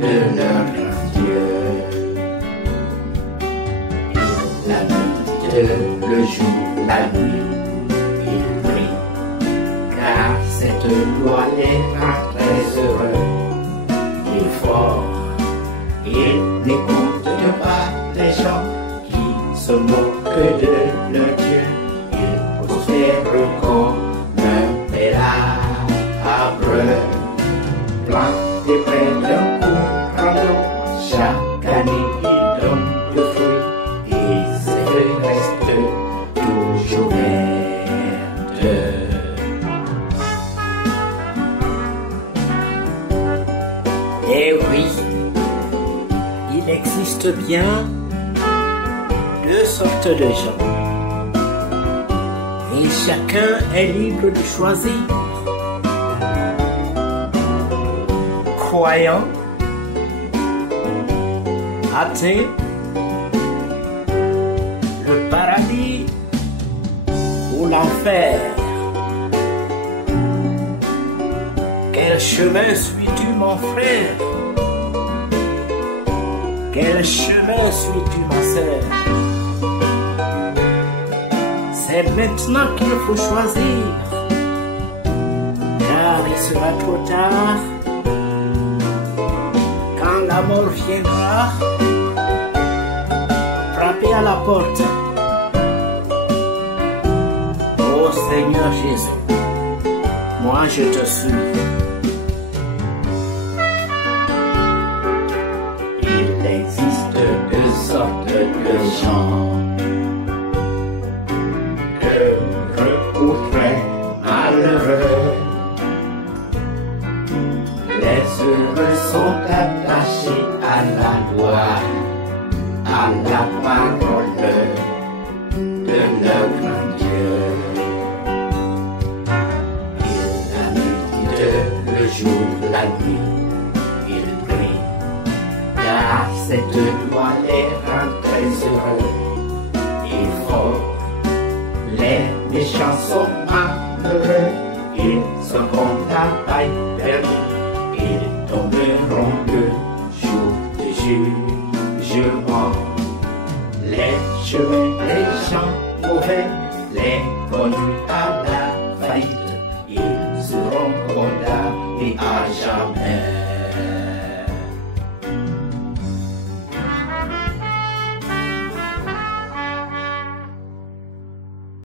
de leur Dieu. La nuit, le jour, la nuit, ils prient, car cette loi les rend très heureux et forts. Ils n'écoutent pas les gens qui se moquent de leur Dieu. Ils prospèrent comme un arbre planté près d'un courant d'eau. Chaque année, il donne de fruits et ses feuilles restent toujours vertes. Eh oui, il existe bien deux sortes de gens. Et chacun est libre de choisir. Croyant, athée, le paradis ou l'enfer. Quel chemin suis-tu, mon frère? Quel chemin suis-tu, ma sœur? C'est maintenant qu'il faut choisir, car il sera trop tard. Quand la mort viendra, frapper à la porte. Oh Seigneur Jésus, moi je te suis. Il existe deux sortes de gens, heureux ou très malheureux. Les heureux sont attachés à la loi, à la parole de leur grand Dieu. Ils méditent le jour, la nuit, ils prient, car cette loi les rend très heureux et forts. Les méchants sont malheureux, ils seront la paille perdue, ils tomberont le jour du jugement. Les chemins des gens mauvais les conduisent à la faillite, ils seront condamnés à jamais.